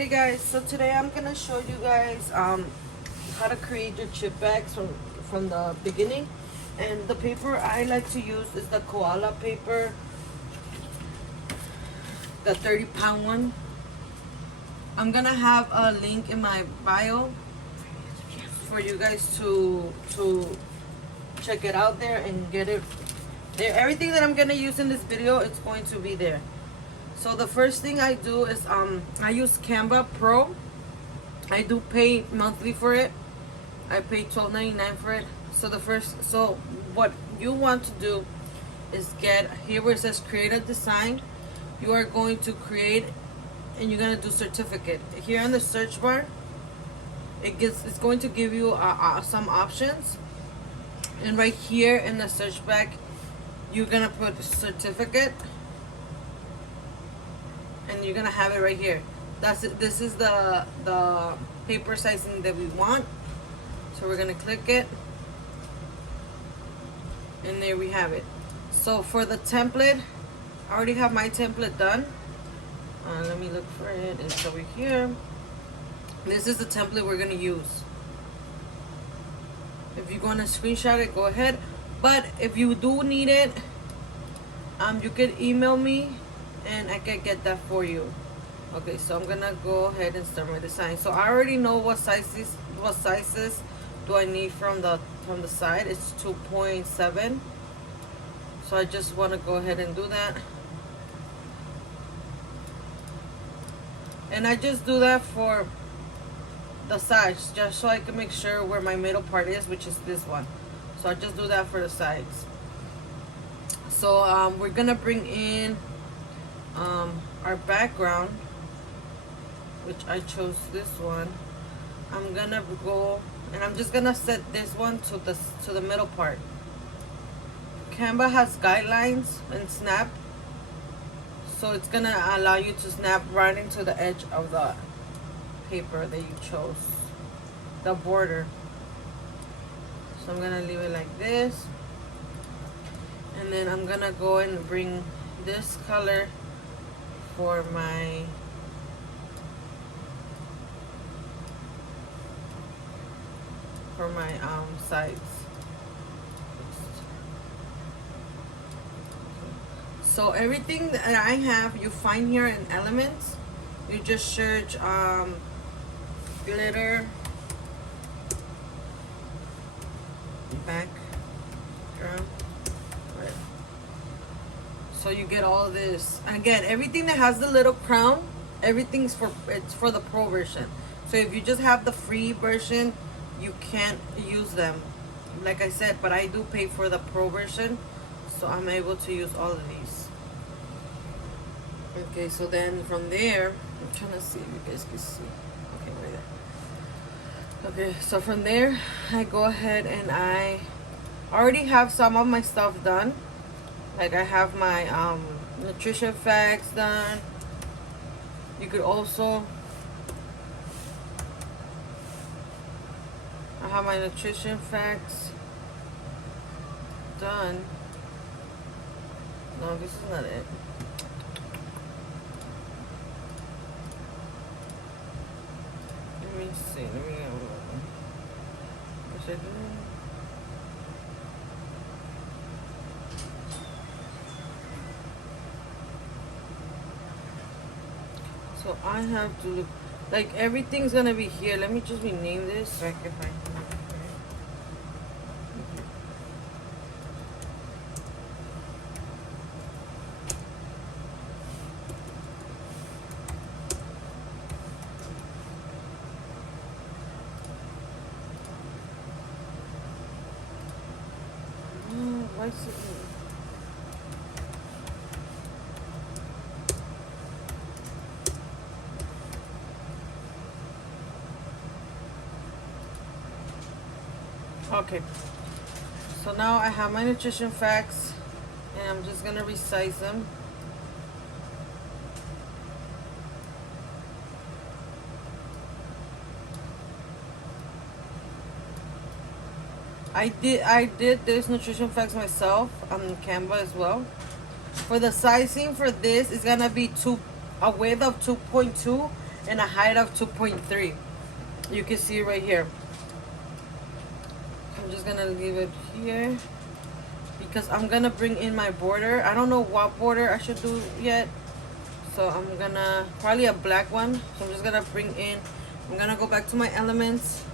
Hey guys, so today I'm gonna show you guys how to create your chip bags from the beginning. And the paper I like to use is the koala paper, the 30-pound one. I'm gonna have a link in my bio for you guys to check it out there and get it there. Everything that I'm gonna use in this video, it's going to be there. So the first thing I do is I use Canva Pro. I do pay monthly for it. I pay $12.99 for it. So what you want to do is get here where it says create a design. You are going to create, and you're gonna do certificate. Here on the search bar, it's going to give you some options, and right here in the search bar, you're gonna put certificate. And you're gonna have it right here. That's it. This is the paper sizing that we want. So we're gonna click it, and there we have it. So for the template, I already have my template done. Let me look for it. It's over here. This is the template we're gonna use. If you're gonna screenshot it, go ahead. But if you do need it, you could email me and I can get that for you. Okay, so I'm gonna go ahead and start my design. So I already know what sizes do I need from the side. It's 2.7. So I just want to go ahead and do that. And I just do that for the sides, just so I can make sure where my middle part is, which is this one. So I just do that for the sides. So we're gonna bring in our background, which I chose this one. I'm gonna go and I'm just gonna set this one to the middle part. Canva has guidelines and snap, so it's gonna allow you to snap right into the edge of the paper that you chose, the border. So I'm gonna leave it like this, and then I'm gonna go and bring this color for my sides. So everything that I have, you find here in Elements. You just search glitter background. Right. So you get all this. Again, everything that has the little crown, everything's for the pro version. So if you just have the free version, you can't use them, like I said, but I do pay for the pro version, so I'm able to use all of these. Okay, so then from there, I'm trying to see if you guys can see. Okay, right there. Okay, so from there, I go ahead and I already have some of my stuff done. Like I have my nutrition facts done. You could also, I have my nutrition facts done. No, this is not it. Let me see. Let me what should I do? So I have to look, like everything's gonna be here. Let me just rename this so I can find it. Why is it? Okay, so now I have my nutrition facts, and I'm just gonna resize them. I did this nutrition facts myself on Canva as well. For the sizing for this is gonna be a width of 2.2 and a height of 2.3. You can see right here. I'm just gonna leave it here because I'm gonna bring in my border. I don't know what border I should do yet, so I'm gonna probably a black one. So I'm just gonna bring in, I'm gonna go back to my elements,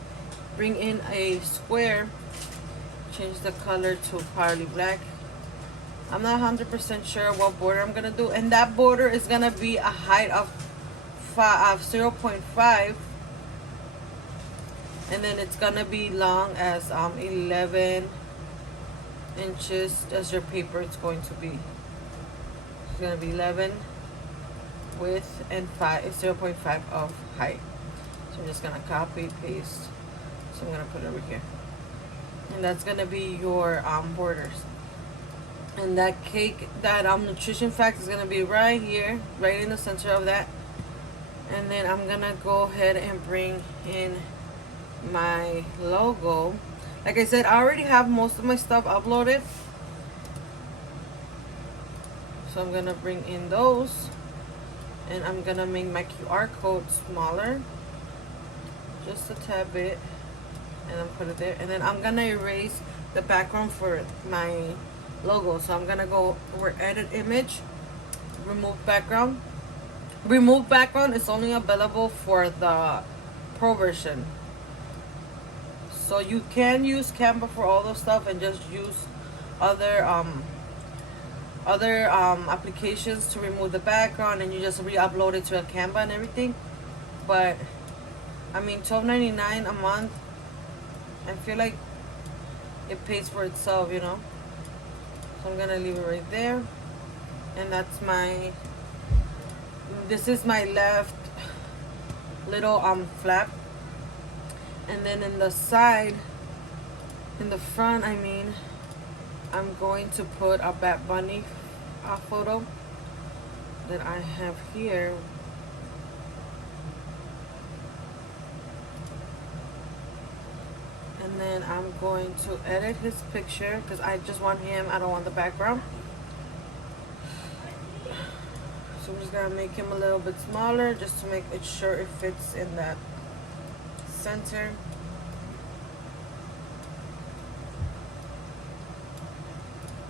bring in a square, change the color to probably black. I'm not 100% sure what border I'm gonna do, and that border is gonna be a height of 0.5, and then it's gonna be long as 11 inches as your paper it's going to be. It's gonna be 11 width and 0.5 of height. So I'm just gonna copy paste. So I'm gonna put it over here, and that's gonna be your borders. And that cake, that nutrition fact is gonna be right here, right in the center of that. And then I'm gonna go ahead and bring in my logo. Like I said, I already have most of my stuff uploaded, so I'm gonna bring in those, and I'm gonna make my QR code smaller, just a tad bit, and then put it there. And then I'm gonna erase the background for my logo. So I'm gonna go over edit image, remove background. Remove background is only available for the pro version. So you can use Canva for all those stuff and just use other applications to remove the background, and you just re-upload it to a Canva and everything. But I mean, $12.99 a month, I feel like it pays for itself, you know. So I'm gonna leave it right there, and that's my, this is my left little flap. And then in the side, in the front, I mean, I'm going to put a Bat Bunny photo that I have here. And then I'm going to edit his picture because I just want him, I don't want the background. So I'm just gonna make him a little bit smaller just to make it sure it fits in that center.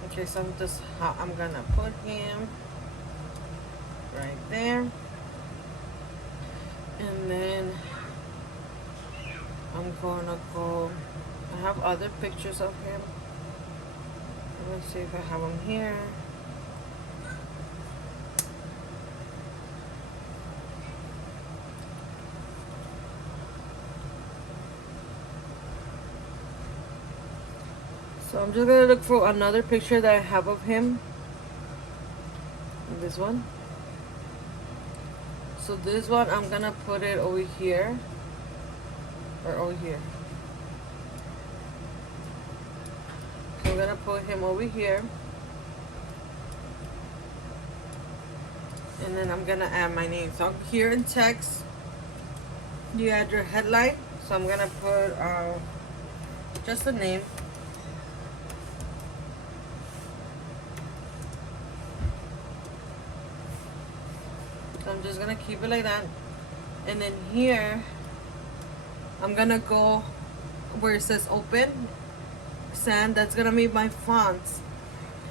Okay, so I'm just how I'm gonna put him right there, and then I'm gonna go, I have other pictures of him. Let me see if I have them here. So I'm just gonna look for another picture that I have of him. This one. So this one, I'm gonna put it over here. Or over here. So I'm gonna put him over here. And then I'm gonna add my name. So here in text, you add your headline. So I'm gonna put just a name. So I'm just gonna keep it like that. And then here, I'm gonna go where it says open sand. That's gonna be my fonts.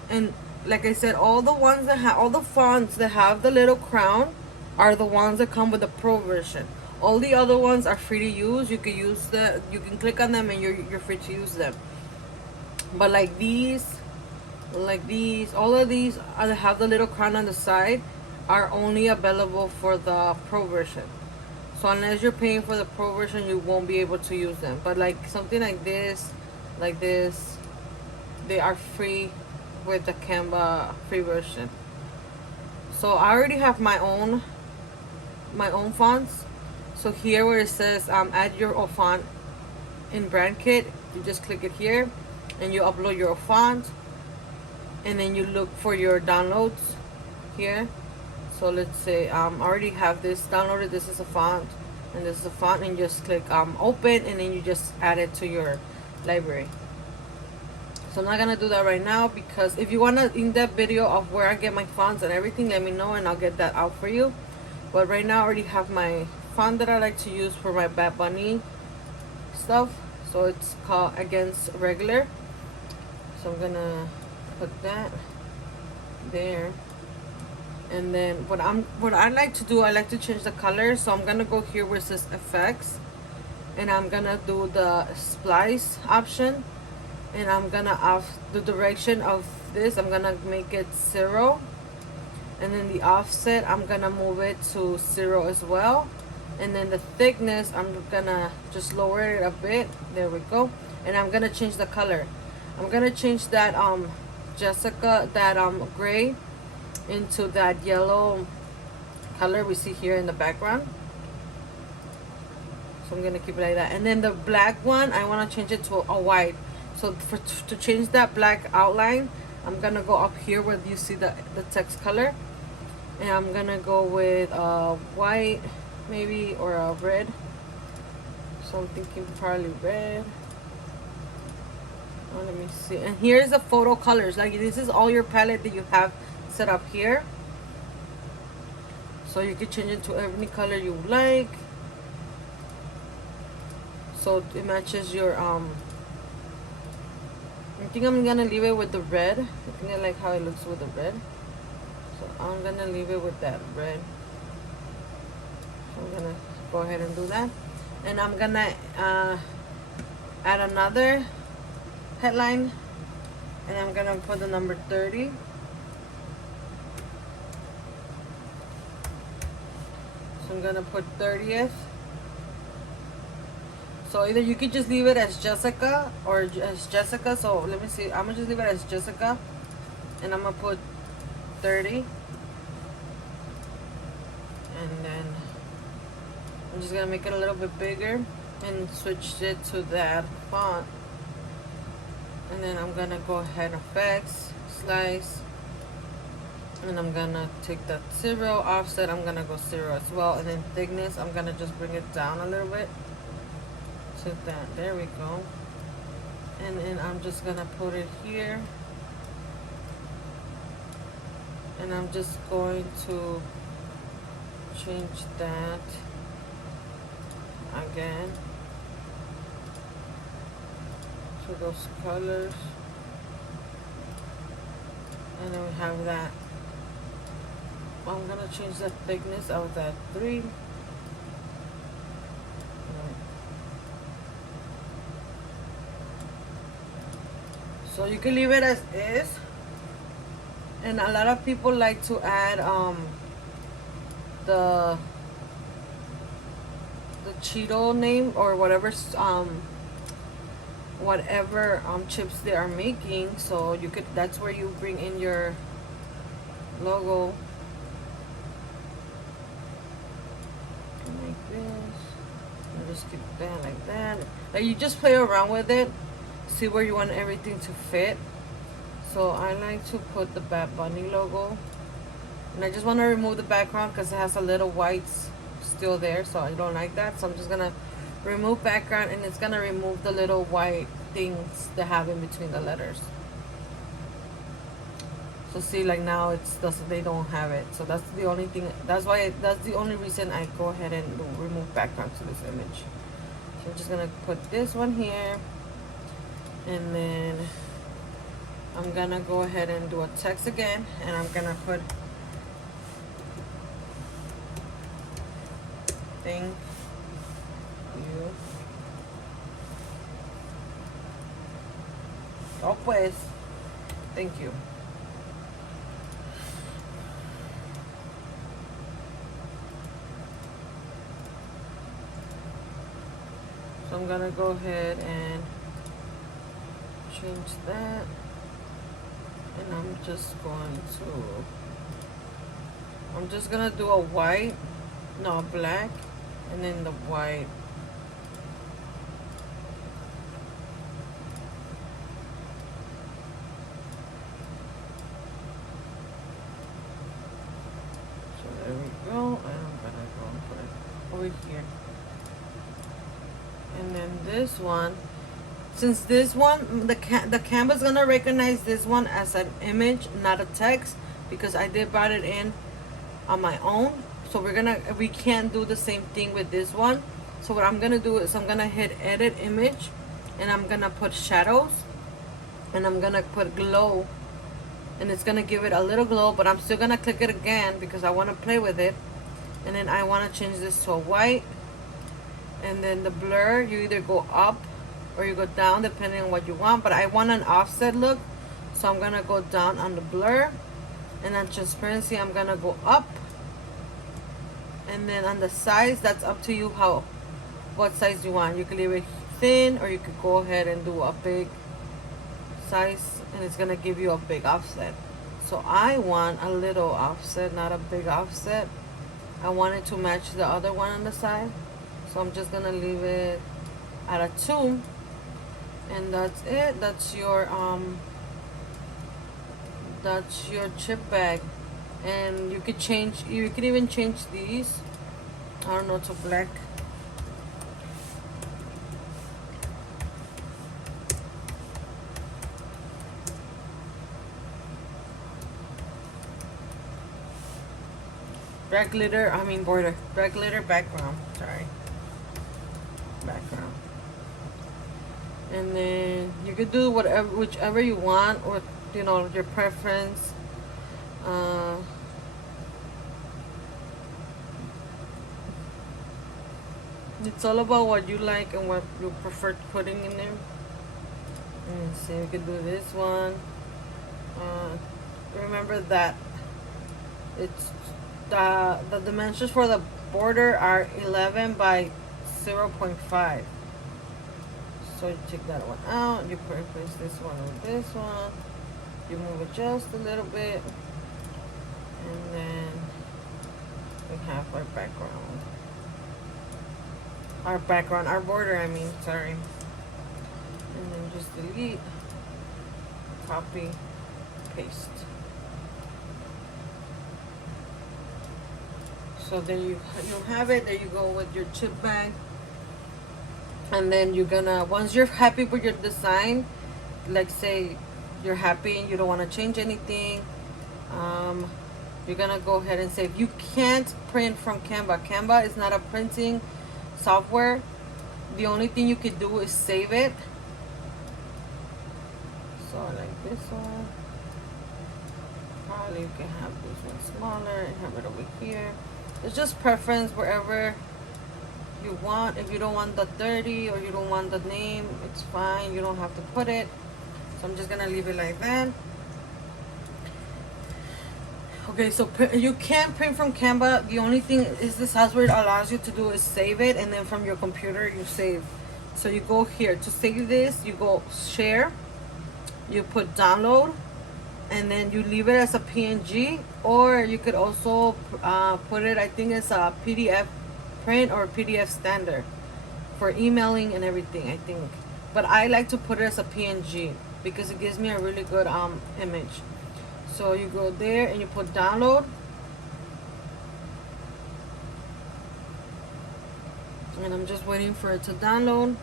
And like I said, all the ones that have, all the fonts that have the little crown are the ones that come with the pro version. All the other ones are free to use. You can use you can click on them and you're free to use them. But like these, all of these that have the little crown on the side are only available for the pro version. So unless you're paying for the pro version, you won't be able to use them. But like something like this, they are free with the Canva free version. So I already have my own fonts. So here where it says add your font in brand kit, you just click it here and you upload your font, and then you look for your downloads here. So let's say I already have this downloaded. This is a font, and this is a font, and you just click open, and then you just add it to your library. So I'm not gonna do that right now, because if you want an in-depth video of where I get my fonts and everything, let me know and I'll get that out for you. But right now I already have my font that I like to use for my Bad Bunny stuff. So it's called Against Regular. So I'm gonna put that there. And then what I like to do, I like to change the color. So I'm gonna go here where it says effects, and I'm gonna do the splice option, and I'm gonna off the direction of this, I'm gonna make it 0, and then the offset I'm gonna move it to 0 as well, and then the thickness I'm gonna just lower it a bit. There we go. And I'm gonna change the color. I'm gonna change that Jessica, that gray, into that yellow color we see here in the background. So I'm gonna keep it like that. And then the black one, I want to change it to a white. So to change that black outline, I'm gonna go up here where you see the text color, and I'm gonna go with white maybe, or a red. So I'm thinking probably red. Oh, let me see. And here's the photo colors. Like, this is all your palette that you have set up here. So you can change it to any color you like. So it matches your I think I'm gonna leave it with the red. I think I like how it looks with the red. So I'm gonna leave it with that red. So I'm gonna go ahead and do that. And I'm gonna add another headline, and I'm gonna put the number 30. So I'm gonna put 30th. So either you could just leave it as Jessica or as Jessica. So let me see. I'm gonna just leave it as Jessica, and I'm gonna put 30. And then I'm just gonna make it a little bit bigger and switch it to that font. And then I'm gonna go ahead, effects, slice, and I'm gonna take that 0 offset. I'm gonna go 0 as well. And then thickness, I'm gonna just bring it down a little bit. That, there we go. And then I'm just gonna put it here, and I'm just going to change that again to those colors, and then we have that. I'm gonna change the thickness of that 3. So you can leave it as is, and a lot of people like to add the Cheeto name or whatever chips they are making. So you could, that's where you bring in your logo. Like this, and just keep that like that. Like, you just play around with it. See where you want everything to fit. So I like to put the Bad Bunny logo, and I just want to remove the background because it has a little whites still there, so I don't like that. So I'm just gonna remove background, and it's gonna remove the little white things they have in between the letters. So see, like now they don't have it. So that's the only thing. That's the only reason I go ahead and remove background to this image. So I'm just gonna put this one here. And then I'm gonna go ahead and do a text again, and I'm gonna put thank you. Oh pues, thank you. So I'm gonna go ahead and change that, and I'm just gonna do a white, no, black, and then the white. So there we go, and I'm gonna go and put it over here. And then this one, since this one, the Canva's gonna recognize this one as an image, not a text, because I did brought it in on my own. So we can't do the same thing with this one. So what I'm gonna do is I'm gonna hit edit image, and I'm gonna put shadows, and I'm gonna put glow, and it's gonna give it a little glow, but I'm still gonna click it again because I want to play with it. And then I want to change this to a white, and then the blur, you either go up or you go down depending on what you want, but I want an offset look, so I'm gonna go down on the blur. And on transparency, I'm gonna go up, and then on the size, that's up to you what size you want. You can leave it thin, or you could go ahead and do a big size, and it's gonna give you a big offset. So I want a little offset, not a big offset. I want it to match the other one on the side, so I'm just gonna leave it at a 2, and that's it. That's your chip bag. And you could even change these, I don't know, to black. Black glitter background, sorry. Background. And then you could do whichever you want, or your preference. It's all about what you like and what you prefer putting in there. And see, we could do this one. Remember that it's the dimensions for the border are 11 by 0.5. So you take that one out, you replace this one with this one, you move it just a little bit, and then we have our background, our border, sorry. And then just delete, copy, paste. So then you have it. There you go with your chip bag. And then once you're happy with your design, like say you're happy and you don't want to change anything, you're gonna go ahead and save. You can't print from Canva. Canva is not a printing software. The only thing you can do is save it. So like this one, probably you can have this one smaller and have it over here. It's just preference, wherever you want. If you don't want the 30 or you don't want the name, it's fine, you don't have to put it. So I'm just gonna leave it like that. Okay, so you can't print from Canva. The only thing is the software allows you to do is save it, and then from your computer you save. So you go here to save this, you go share, you put download, and then you leave it as a PNG, or you could also put it, I think it's a PDF print or PDF standard for emailing and everything, I think. But I like to put it as a PNG because it gives me a really good image. So you go there and you put download, and I'm just waiting for it to download.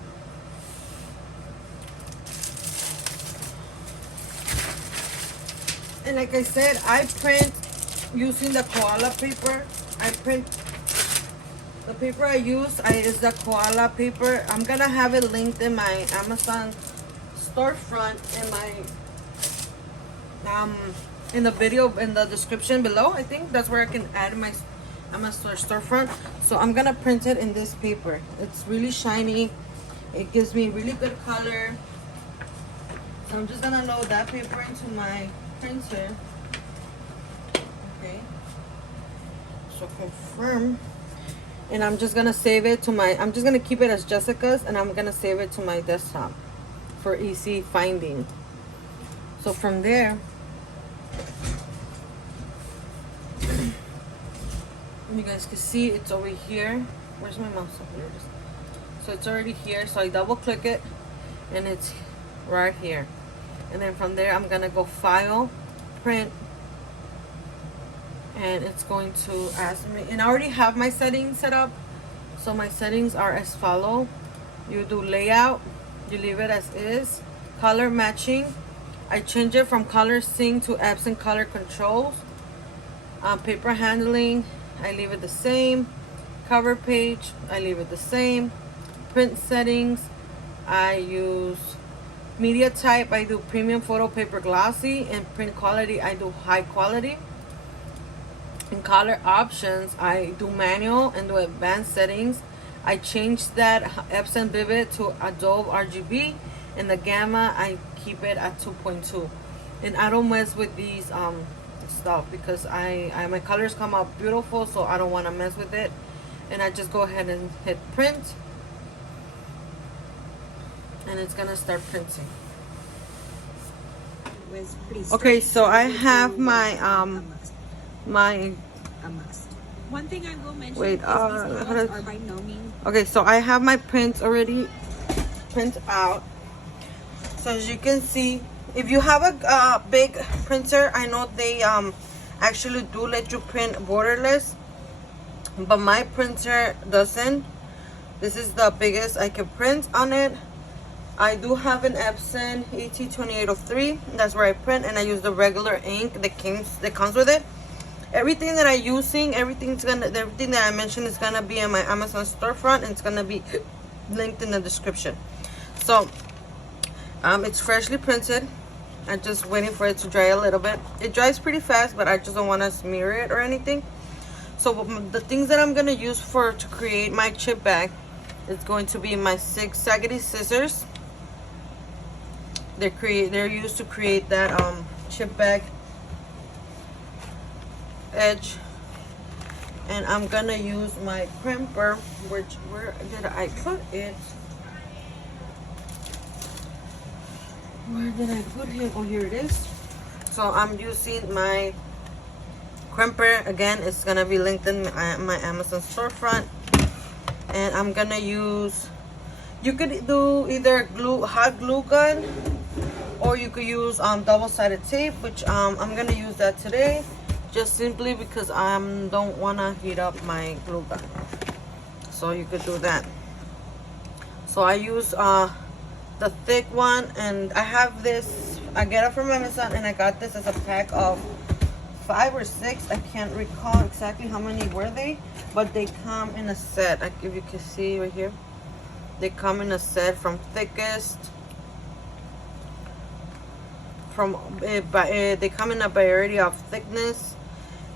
And like I said, I print using the koala paper. The paper I use is the koala paper. I'm gonna have it linked in my Amazon storefront in my in the video, in the description below. I think that's where I can add my Amazon storefront. So I'm gonna print it in this paper. It's really shiny. It gives me really good color. So I'm just gonna load that paper into my printer. Okay. So confirm. And I'm just gonna save it to I'm just gonna keep it as Jessica's, and I'm gonna save it to my desktop for easy finding. So from there, you guys can see it's over here. Where's my mouse? Oh, here it is. So it's already here. So I double click it, and it's right here. And then from there, I'm gonna go file, print, and it's going to ask me, and I already have my settings set up. So my settings are as follow. You do layout, you leave it as is. Color matching, I change it from color sync to absent color controls. Paper handling, I leave it the same. Cover page, I leave it the same. Print settings, I use media type, I do premium photo paper glossy, and print quality, I do high quality. In color options, I do manual and do advanced settings. I change that Epson Vivid to Adobe RGB, and the gamma I keep it at 2.2. And I don't mess with these stuff because I my colors come out beautiful, so I don't want to mess with it. And I just go ahead and hit print, and it's gonna start printing. Okay, so I have my my one thing I will mention wait, is these oils are by no means. Okay, so I have my prints already print out. So as you can see, if you have a big printer, I know they actually do let you print borderless, but my printer doesn't. This is the biggest I can print on it. I do have an Epson ET2803. That's where I print, and I use the regular ink that comes with it. Everything that I'm using, everything that I mentioned is gonna be in my Amazon storefront, and it's gonna be linked in the description. So it's freshly printed. I'm just waiting for it to dry a little bit. It dries pretty fast, but I just don't want to smear it or anything. So the things that I'm gonna use to create my chip bag is going to be my 6 Saggedy scissors. They're used to create that chip bag edge. And I'm gonna use my crimper, where did I put it? Where did I put it? Oh, here it is. So I'm using my crimper. Again, it's gonna be linked in my Amazon storefront. And I'm gonna use, you could do either hot glue gun, or you could use double-sided tape, which I'm gonna use that today, just simply because I don't want to heat up my glue gun. So you could do that. So I use the thick one, and I have this, I get it from Amazon, and I got this as a pack of 5 or 6. I can't recall exactly how many were they, but they come in a set. Like if you can see right here, they come in a set from thickest, they come in a variety of thickness,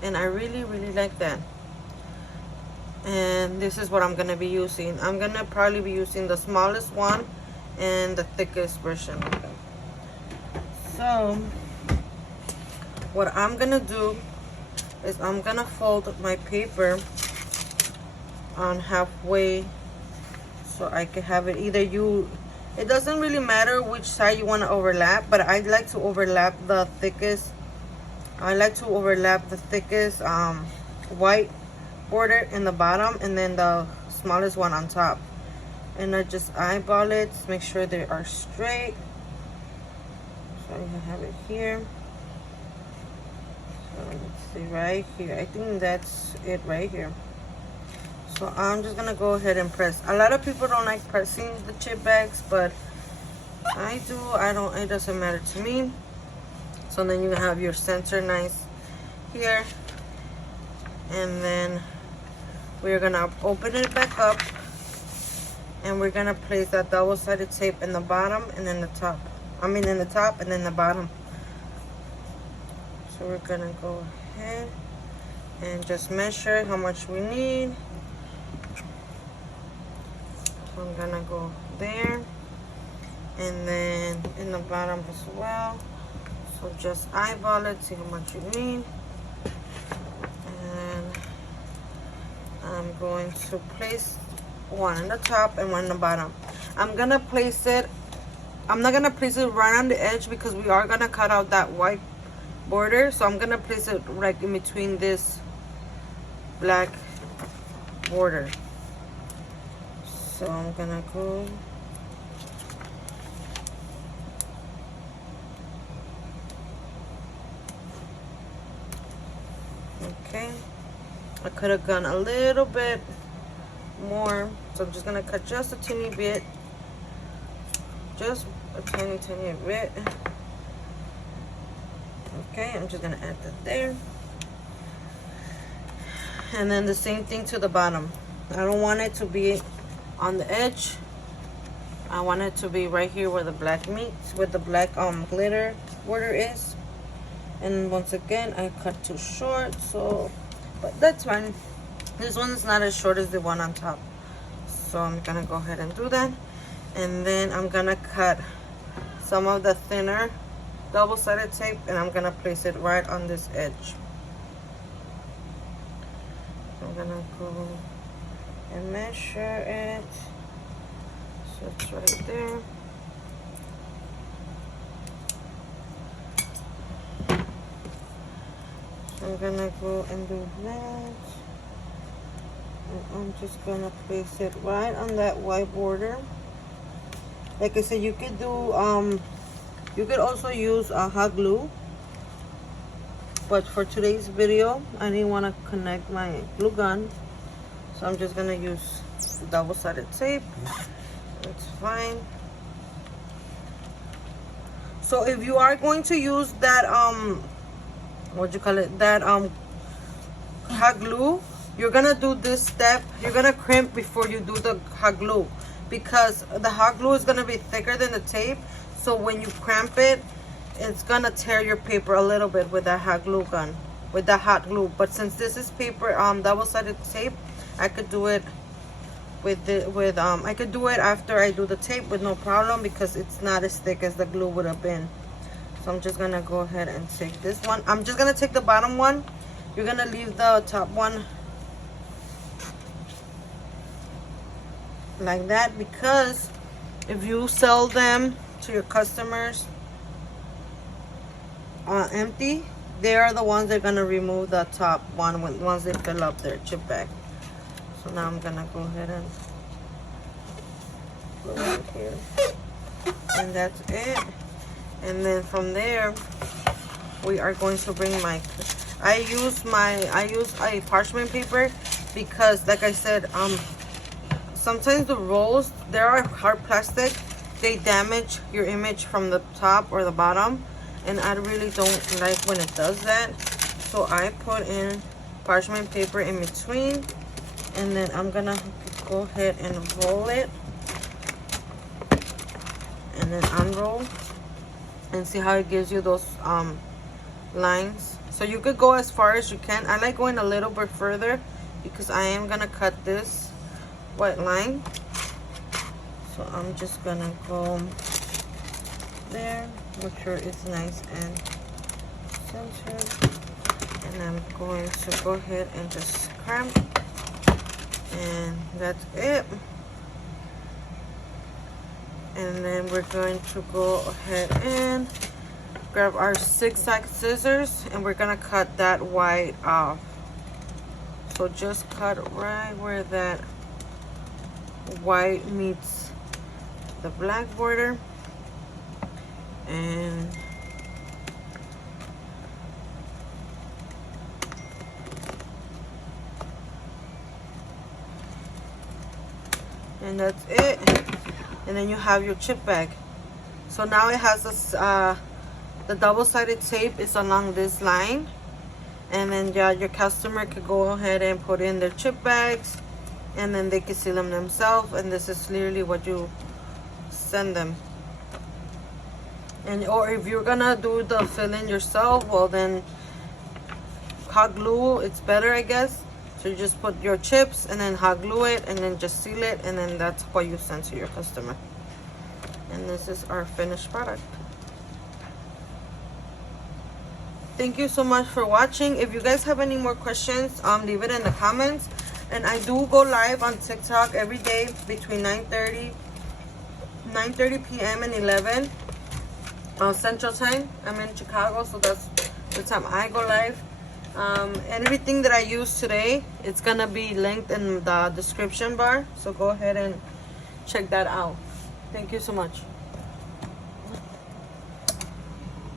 and I really like that. And this is what I'm gonna be using. I'm gonna probably be using the smallest one and the thickest version. So what I'm gonna do is I'm gonna fold my paper on halfway, so I can have it either it doesn't really matter which side you want to overlap, but I like to overlap the thickest. I like to overlap the thickest white border in the bottom, and then the smallest one on top. And I just eyeball it, make sure they are straight. So I have it here. So let's see, right here. I think that's it right here. So I'm just gonna go ahead and press. A lot of people don't like pressing the chip bags, but I do. It doesn't matter to me. So then you have your center nice here, and then we're gonna open it back up, and we're gonna place that double-sided tape in the bottom and then the top. In the top and then the bottom. So we're gonna go ahead and just measure how much we need. So I'm gonna go there, and then in the bottom as well. So just eyeball it, see how much you need. And I'm going to place one in the top and one in the bottom. I'm not gonna place it right on the edge because we are gonna cut out that white border. So I'm gonna place it right in between this black border. So I'm gonna go okay. I could have gone a little bit more, so I'm just gonna cut just a teeny bit, just a tiny bit. Okay, I'm just gonna add that there. And then the same thing to the bottom. I don't want it to be on the edge. I want it to be right here where the black meets, where the black glitter border is. And once again, I cut too short, so, but that's fine. This one is not as short as the one on top. So I'm gonna go ahead and do that. And then I'm gonna cut some of the thinner double-sided tape, and I'm gonna place it right on this edge. I'm gonna go and measure it. So it's right there. So I'm gonna go and do that. And I'm just gonna place it right on that white border. Like I said, you could do you could also use hot glue, but for today's video I didn't want to connect my glue gun, so I'm just gonna use double-sided tape. It's fine. So if you are going to use that what you call it, that hot glue, you're gonna do this step. You're gonna crimp before you do the hot glue, because the hot glue is gonna be thicker than the tape. So when you cramp it, it's gonna tear your paper a little bit with that hot glue gun, with that hot glue. But since this is paper double-sided tape, I could do it I could do it after I do the tape with no problem, because it's not as thick as the glue would have been. So I'm just gonna go ahead and take this one. I'm just gonna take the bottom one. You're gonna leave the top one like that, because if you sell them to your customers empty, they are the ones that are gonna remove the top one once they fill up their chip bag. So now I'm gonna go ahead and go right here, and that's it. And then from there, we are going to bring my. I use a parchment paper, because, like I said, sometimes the rolls, they are hard plastic. They damage your image from the top or the bottom, and I really don't like when it does that. So I put in parchment paper in between, and then I'm gonna go ahead and roll it, and then unroll, and see how it gives you those lines. So you could go as far as you can. I like going a little bit further, because I am gonna cut this white line. So I'm just gonna go there, make sure it's nice and centered, and I'm going to go ahead and just crimp, and that's it. And then we're going to go ahead and grab our zigzag scissors, and we're gonna cut that white off. So just cut right where that white meets the black border, and that's it. And then you have your chip bag. So now it has this the double-sided tape is along this line, and then your customer could go ahead and put in their chip bags, and then they can seal them themselves, and this is literally what you send them. And or if you're gonna do the filling yourself, well then hot glue, it's better, I guess. So you just put your chips and then hot glue it, and then just seal it, and then that's what you send to your customer. And this is our finished product. Thank you so much for watching. If you guys have any more questions, leave it in the comments. And I do go live on TikTok every day between 9:30 p.m. and 11 Central Time. I'm in Chicago, so that's the time I go live. And everything that I use today, it's gonna be linked in the description bar, so go ahead and check that out. Thank you so much.